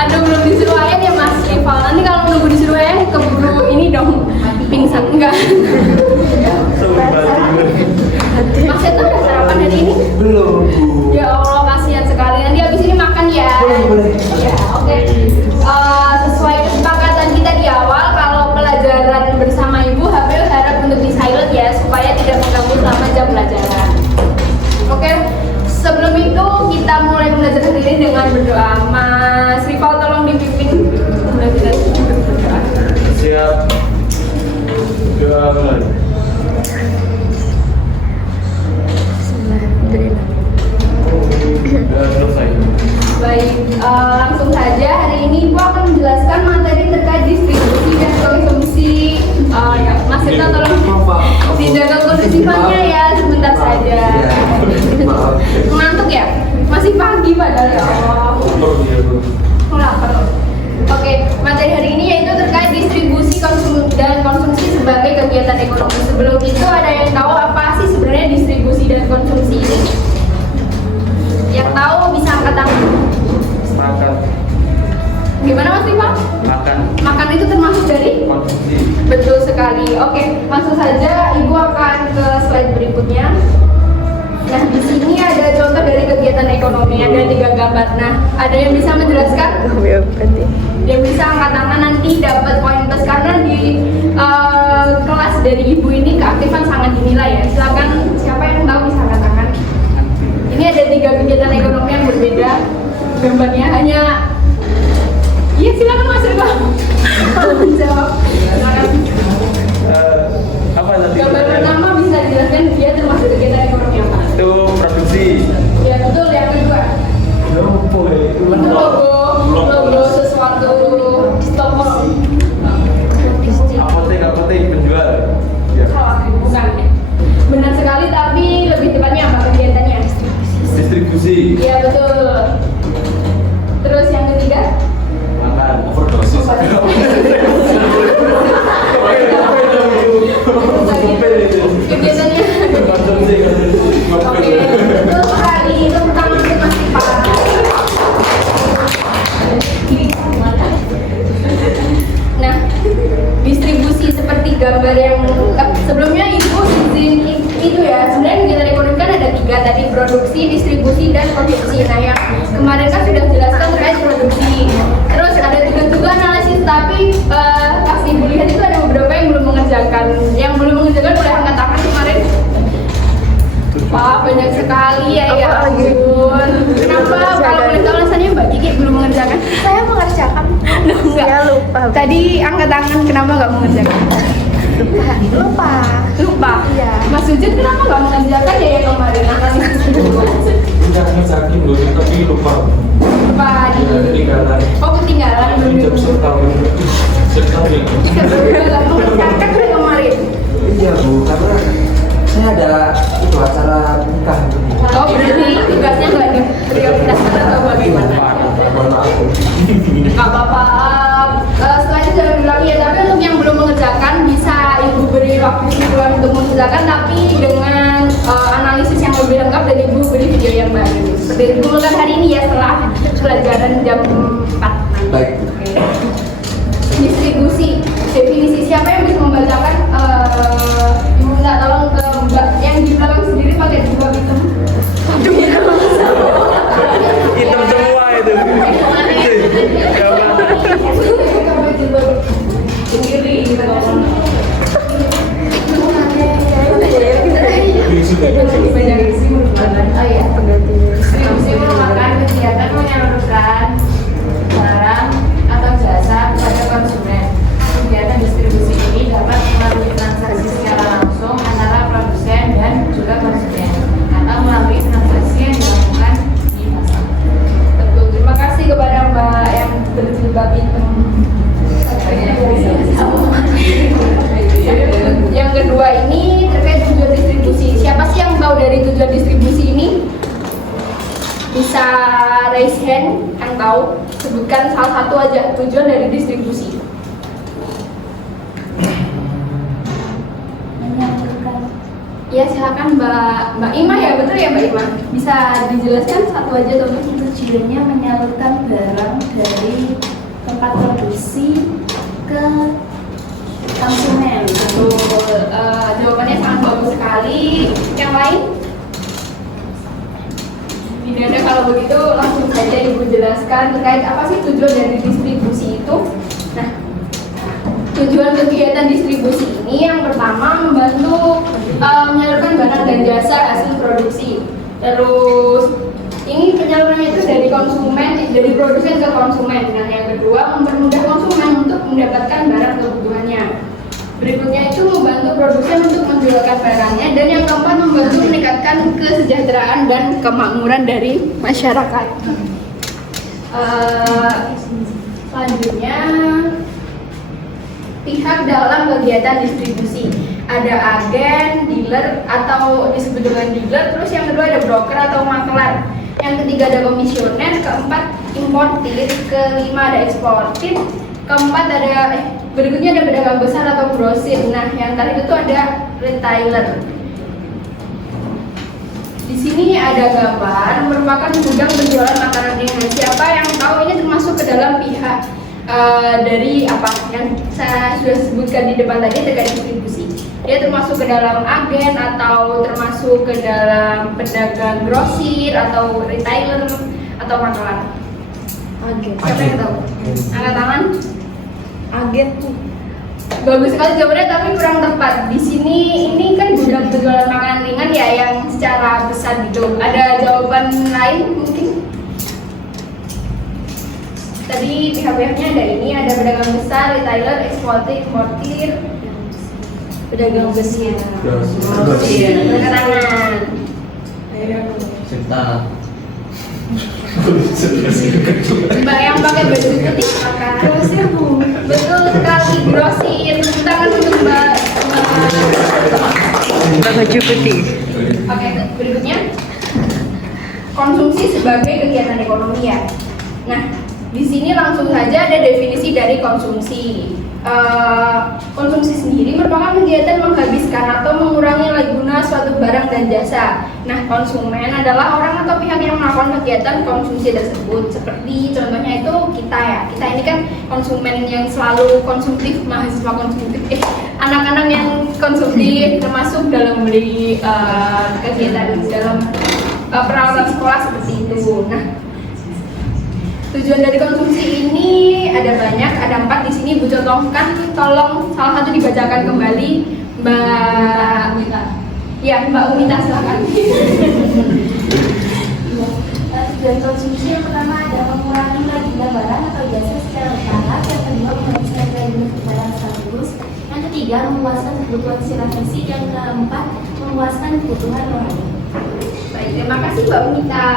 Aduh, belum disuruh ayah ya Mas Rival. Nanti kalau nunggu disuruh ayah keburu ini dong pingsan enggak? Mas itu udah sarapan hari ini? Belum. Ya Allah, kasihan sekali. Nanti habis ini makan ya. Boleh. Ya, oke. Sesuai kesepakatan kita di awal, kalau pelajaran bersama Ibu, HP harap untuk di silent ya, supaya tidak mengganggu selama jam pelajaran. Oke. Sebelum itu kita mulai belajar hari ini dengan berdoa. Mas Rival tolong dipimpin belajar berdoa. Siap. Doa mulai. Selesai. Baik, langsung saja hari ini Ibu akan menjelaskan materi terkait distribusi dan konsumsi. Ya, Mas Rita tolong dijaga kondisifannya ya, sebentar saja. Mengantuk ya? Masih pagi padahal ya Allah. Lapar. Oke, materi hari ini yaitu terkait distribusi dan konsumsi sebagai kegiatan ekonomi. Sebelum itu ada yang tahu apa sih sebenarnya distribusi dan konsumsi ini? Yang tahu bisa angkat tangan. Makan. Gimana Mas Iqbal? Makan. Makan itu termasuk dari? Konsumsi. Betul sekali. Oke, langsung saja Ibu akan ke slide berikutnya. Nah, di sini ada contoh dari kegiatan ekonomi, ada 3 gambar. Nah, ada yang bisa menjelaskan? Yang bisa angkat tangan nanti dapat poin plus karena di kelas dari Ibu ini keaktifan sangat dinilai ya. Silakan siapa yang tahu bisa angkat tangan. Ini ada 3 kegiatan ekonomi yang berbeda. Gambarnya hanya iya silakan Mas Rifan. Jawab. Silakan. Apa tadi? Gambar pertama bisa dijelaskan dia termasuk kegiatan ekonomi apa? Itu produksi. Ya betul. Yang kedua itu logo sesuatu toko. Apotek penjual. Ya. Bukan. Benar sekali, tapi lebih tepatnya apa kegiatannya? Distribusi. Iya betul. Terus yang ketiga? Makan. Overdosis. Kegiatannya. Konsumsi. Oke, betul sekali. Itu pertama itu masih pagi. Nah, distribusi seperti gambar yang sebelumnya Ibu izin itu ya. Sebenarnya kegiatan ekonomi kan ada 3 tadi, produksi, distribusi, dan konsumsi. Nah, yang kemarin kan sudah jelaskan terkait produksi. Terus ada juga analisis, tapi pas Ibu lihat itu ada beberapa yang belum mengerjakan. Yang belum mengerjakan boleh angkat tangan kemarin. Wah, banyak sekali ya, ya ampun. Kenapa kalau boleh tahu alasannya Mbak Kiki belum mengerjakan? Saya mengerjakan. Enggak. Saya lupa. Tadi angkat tangan kenapa nggak mengerjakan? Lupa. Iya. Mas Sujud kenapa nggak mengerjakan ya yang kemarin analisis itu? Tidak ngejakin loh, tapi lupa. Lupa di. Ketinggalan. Oh ketinggalan belum Jam itu. setahun ya. Nggak mengerjakan kan kemarin. Iya Bu, karena saya ada itu acara nikah. Oh berarti tugasnya nggak ada prioritas atau bagaimana? Mohon maaf. Nggak apa-apa. Setelah itu jangan bilang ya, tapi untuk yang belum mengerjakan bisa Ibu beri waktu sebulan untuk mengerjakan, tapi dengan analisis yang lebih lengkap dan Ibu beri video yang baru. Seperti Ibu mulai hari ini ya setelah pelajaran jam 4 nanti. Baik. Oke. Distribusi, definisi siapa yang bisa membacakan? Ibu minta tolong ke Mbak yang di belakang sendiri pakai jilbab hitam. Hitam semua itu. Sendiri gitu. Oh iya, distribusi merupakan kegiatan menyalurkan barang atau jasa kepada konsumen. Kegiatan distribusi ini dapat melalui transaksi secara langsung antara produsen dan juga konsumen, atau melalui transaksi yang dilakukan di pasar. Betul, terima kasih kepada Mbak yang berjilbab hitam. Yang kedua ini terkait tujuan distribusi. Siapa sih yang tahu dari tujuan distribusi ini? Bisa raise hand yang tahu. Sebutkan salah satu aja tujuan dari distribusi. Ya silakan Mbak Ima ya, betul ya Mbak Ima? Bisa dijelaskan satu aja tuh? Tujuannya menyalurkan barang dari tempat produksi ke konsumen. Betul. Jawabannya sangat bagus sekali. Yang lain? Ini ada, kalau begitu langsung saja Ibu jelaskan terkait apa sih tujuan dari distribusi itu. Nah, tujuan kegiatan distribusi ini yang pertama membantu menyalurkan barang dan jasa hasil produksi. Terus ini penyalurannya itu dari konsumen, dari produsen ke konsumen. Dan yang kedua mempermudah konsumen untuk mendapatkan barang kebutuhannya. Berikutnya itu membantu produsen untuk menjualkan barangnya. Dan yang keempat membantu meningkatkan kesejahteraan dan kemakmuran dari masyarakat. Selanjutnya pihak dalam kegiatan distribusi. Ada agen, dealer atau disebut dengan dealer, terus yang kedua ada broker atau maklar. Yang ketiga ada komisioner, keempat importir, kelima ada eksportir, keempat ada berikutnya ada pedagang besar atau grosir. Nah, yang terakhir itu ada retailer. Di sini ada gambar merupakan gudang penjualan makanan ringan. Siapa yang tahu ini termasuk ke dalam pihak dari apa yang saya sudah sebutkan di depan tadi terkait distribusi. Dia termasuk ke dalam agen atau termasuk ke dalam pedagang grosir atau retailer atau maklar. Agen. Siapa yang tahu? Angkat tangan. Agen tuh. Bagus sekali jawabannya, tapi kurang tepat. Di sini ini kan gudang penjualan makanan ringan ya yang secara besar gitu. Ada jawaban lain mungkin? Tadi pihak-pihaknya ada ini, ada pedagang besar, retailer, eksportir, importir, pedagang besar. Grosir. Angkat tangan. Cinta. Mbak yang pakai baju putih makan grosir Bu. Betul sekali, grosir. Tepuk tangan untuk Mbak baju putih. Oke, berikutnya konsumsi sebagai kegiatan ekonomi ya. Nah, di sini langsung saja ada definisi dari konsumsi. Konsumsi sendiri merupakan kegiatan menghabiskan atau mengurangi nilai guna suatu barang dan jasa. Nah, konsumen adalah orang atau pihak yang melakukan kegiatan konsumsi tersebut. Seperti contohnya itu kita ya. Kita ini kan konsumen yang selalu konsumtif, mahasiswa konsumtif, anak-anak yang konsumtif termasuk dalam membeli kegiatan dalam peralatan sekolah seperti itu. Nah, tujuan dari konsumsi ini ada banyak, ada 4 di sini. Bu contohkan, tolong salah satu dibacakan kembali, Mbak Umita. Ya, Mbak Umita silakan. Tujuan konsumsi yang pertama ada mengurangi nilai guna barang atau jasa secara bertahap. Yang kedua menghabiskan nilai guna barang sekaligus. Yang ketiga memuaskan kebutuhan secara fisik. Yang keempat memuaskan kebutuhan rohani. Baik, terima kasih Mbak Umita.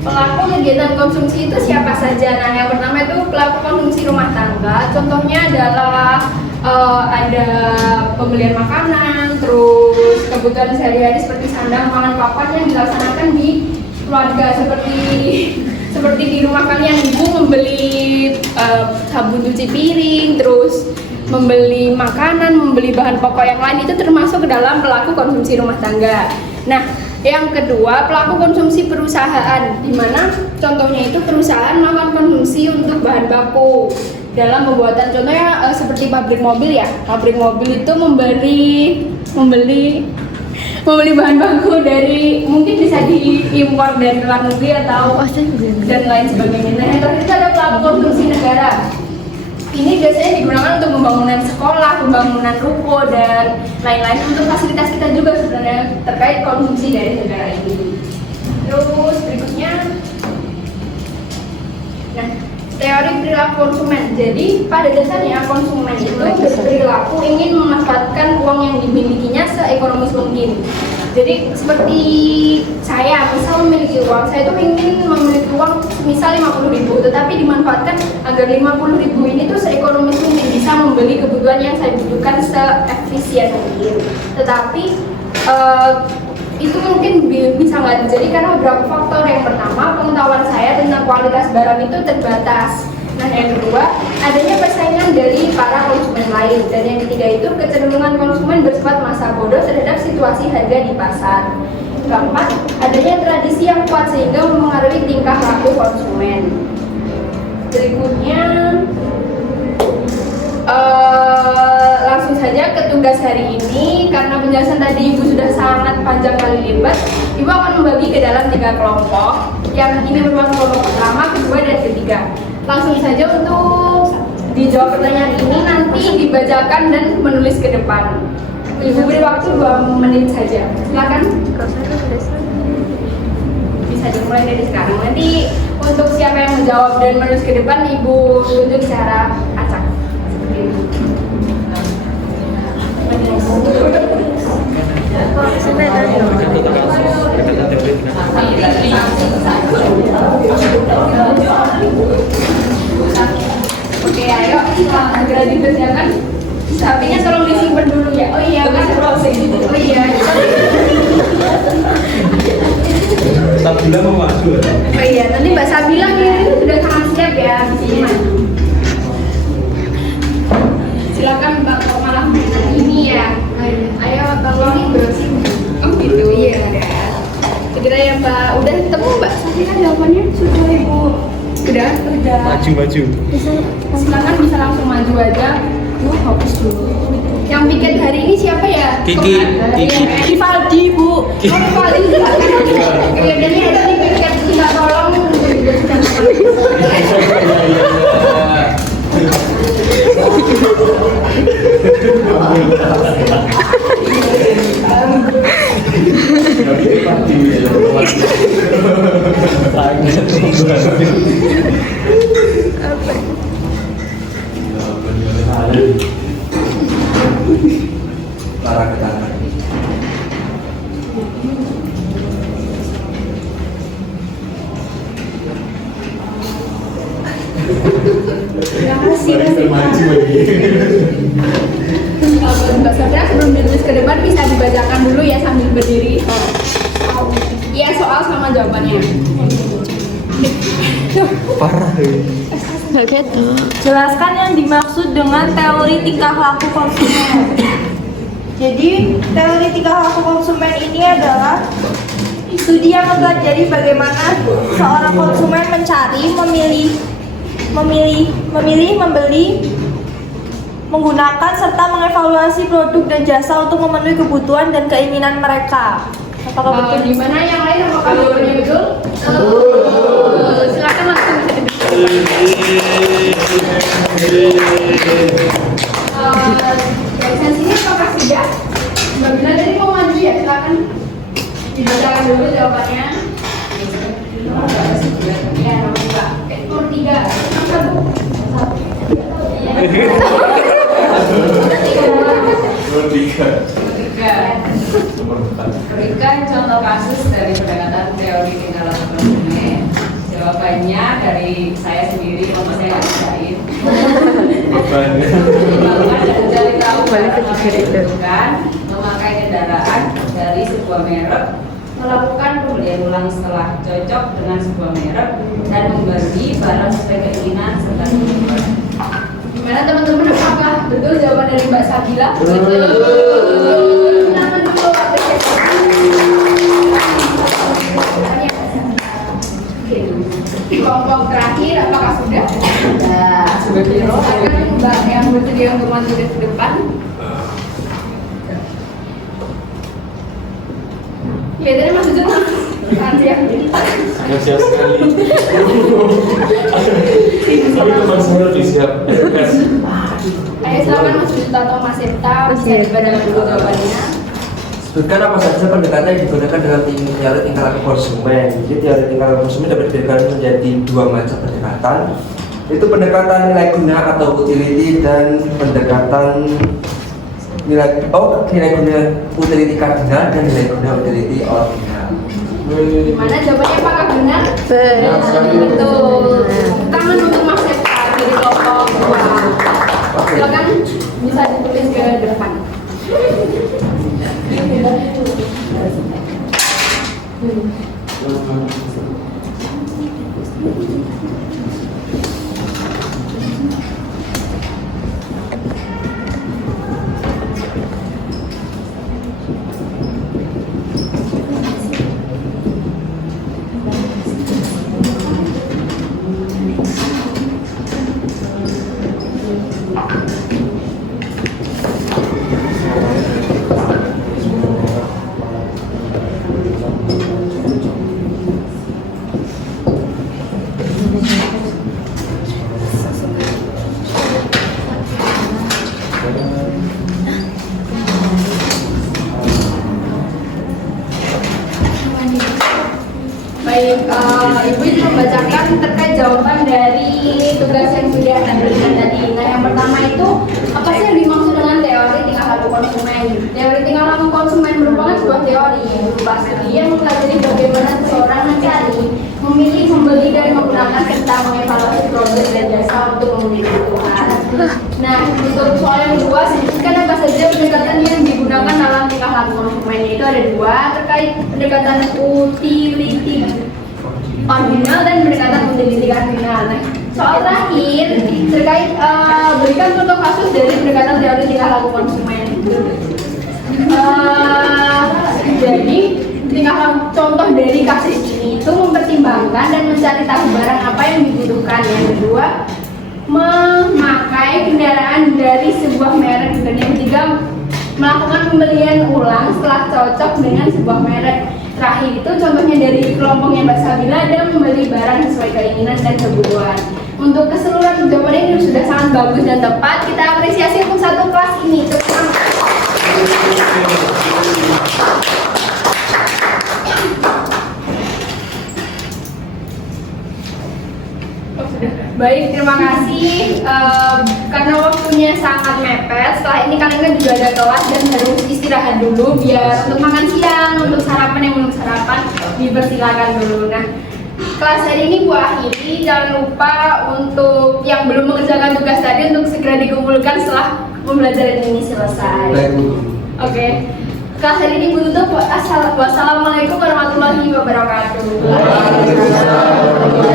Pelaku kegiatan konsumsi itu siapa saja? Nah, yang pertama itu pelaku konsumsi rumah tangga. Contohnya adalah ada pembelian makanan, terus kebutuhan sehari-hari seperti sandang, pangan, papan yang dilaksanakan di keluarga. Seperti di rumah kalian, ibu membeli sabun cuci piring, terus membeli makanan, membeli bahan pokok yang lain, itu termasuk ke dalam pelaku konsumsi rumah tangga. Nah, yang kedua, pelaku konsumsi perusahaan, di mana contohnya itu perusahaan melakukan konsumsi untuk bahan baku dalam pembuatan, contohnya seperti pabrik mobil ya. Pabrik mobil itu membeli bahan baku dari, mungkin bisa diimpor dari luar negeri atau dan lain sebagainya. Nah, yang terakhir itu ada pelaku konsumsi negara. Ini biasanya digunakan untuk pembangunan sekolah, pembangunan ruko, dan lain-lain untuk fasilitas kita juga sebenarnya terkait konsumsi dari negara ini. Terus berikutnya, nah, teori perilaku konsumen. Jadi pada dasarnya konsumen itu berperilaku ingin memanfaatkan uang yang dimilikinya seekonomis mungkin. Jadi seperti saya, misal memiliki uang, saya tuh ingin memiliki uang misal 50.000, tetapi dimanfaatkan agar 50.000 ini tuh seekonomis mungkin bisa membeli kebutuhan yang saya butuhkan seefisien mungkin. Tetapi itu mungkin bisa nggak terjadi karena beberapa faktor. Yang pertama, pengetahuan saya tentang kualitas barang itu terbatas. Nah, yang kedua, adanya persaingan dari para konsumen lain. Dan yang ketiga itu kecenderungan konsumen bersifat masa bodoh terhadap situasi harga di pasar. Keempat, adanya tradisi yang kuat sehingga mempengaruhi tingkah laku konsumen. Berikutnya langsung saja ke tugas hari ini. Karena penjelasan tadi Ibu sudah sangat panjang kali lebar, Ibu akan membagi ke dalam 3 kelompok. Yang ini merupakan kelompok pertama, kedua, dan ketiga. Langsung saja untuk dijawab pertanyaan ini nanti dibacakan dan menulis ke depan. Ibu beri waktu 2 menit saja. Silakan. Bisa dimulai dari sekarang. Nanti untuk siapa yang menjawab dan menulis ke depan, Ibu tunjuk secara acak. Seperti ini. Oke, ayo segera dikerjakan. Sapinya tolong disimpan dulu ya. Oh iya, kan proses. Oh iya. Sabila mau maju. Oh iya, nanti Mbak Sabila ini sudah sangat siap ya di sini maju. Silakan Mbak, kok malah mainan ini ya. Ayo tolong beresin. Oh gitu, iya ada. Segera ya Mbak. Udah ketemu Mbak Sabila jawabannya? Sudah Ibu. Udah. Maju. Silakan bisa langsung maju aja. Hapus dulu. Yang piket hari ini siapa ya? Kiki. Rivaldi Bu. Rivaldi kelihatannya ada di piket, minta tolong. Lara ke tangan. Terima kasih. Mbak Sabila sebelum ditulis ke depan bisa dibacakan dulu ya sambil berdiri. Iya, soal sama jawabannya. Parah. Jelaskan yang dimaksud dengan teori tingkah laku konsumen. Jadi, teori tingkah laku konsumen ini adalah studi yang mempelajari bagaimana seorang konsumen mencari, memilih, membeli, menggunakan serta mengevaluasi produk dan jasa untuk memenuhi kebutuhan dan keinginan mereka. Apakah betul? Di mana yang lain apakah jawabannya betul? Silakan langsung bisa dari sini apakah sudah? Mbak Bila tadi mau maju ya, silakan dibacakan dulu jawabannya. Ya, nomor 2. Nomor 3. Berikan contoh kasus dari pendekatan teori tingkah laku konsumen. Jawabannya dari saya sendiri, kalau saya nggak bisain. Melakukan dan mencari tahu bukan memakai kendaraan dari sebuah merek, melakukan pembelian ulang setelah cocok dengan sebuah merek, dan membeli barang sesuai keinginan serta kebutuhan. Gimana teman-teman, apakah betul jawaban dari Mbak Sabila? Betul. Silakan dulu kelompok terakhir apakah sudah? Sudah. Silakan Mbak yang bersedia untuk maju ke depan. Ya, tadi Mas Ujun Siap sekali. Tapi teman semua lebih siap. Ayo silakan Mas Ujun atau Mas Septa bisa dibacakan dulu jawabannya. Sebutkan apa saja pendekatan yang digunakan dalam teori tingkah laku konsumen. Jadi teori tingkah laku konsumen dapat dibedakan menjadi 2 macam pendekatan. Itu pendekatan nilai guna atau utility dan pendekatan nilai guna utility kardinal dan nilai guna utility ordinal. Gimana jawabannya, apakah benar? Benar sekali. Betul. Tangan untuk Mas Septa dari kelompok 2. Silakan bisa ditulis ke depan. Ibu itu membacakan terkait jawaban dari tugas yang sudah Anda berikan tadi. Nah, yang pertama itu apa sih yang dimaksud dengan teori tingkah laku konsumen? Teori tingkah laku konsumen merupakan sebuah teori yang berupa studi yang mempelajari bagaimana seseorang mencari, memilih, membeli dan menggunakan serta mengevaluasi produk dan jasa untuk memenuhi kebutuhan. Nah, untuk soal yang kedua, sebutkan apa saja pendekatan yang digunakan dalam tingkah laku konsumen. Itu ada dua, terkait pendekatan utility ordinal dan pendekatan utility kardinal. Nah, soal terakhir terkait berikan contoh kasus dari pendekatan teori tingkah laku konsumen. Jadi tingkah laku contoh dari kasus ini itu mempertimbangkan dan mencari tahu barang apa yang dibutuhkan. Yang kedua, memakai kendaraan dari sebuah merek. Dan yang ketiga, melakukan pembelian ulang setelah cocok dengan sebuah merek. Terakhir itu contohnya dari kelompoknya Mbak Sabila dan membeli barang sesuai keinginan dan kebutuhan. Untuk keseluruhan jawaban ini sudah sangat bagus dan tepat. Kita apresiasi untuk satu kelas ini. Baik, terima kasih. Karena waktunya sangat mepet, setelah ini kalian kan juga ada kelas dan harus istirahat dulu biar untuk makan siang, untuk sarapan yang belum sarapan dipersilakan dulu. Nah, kelas hari ini Bu akhiri. Jangan lupa untuk yang belum mengerjakan tugas tadi untuk segera dikumpulkan setelah pembelajaran ini selesai. Baik, Bu. Oke. Kelas hari ini Bu tutup. Wassalamualaikum warahmatullahi wabarakatuh. Waalaikumsalam.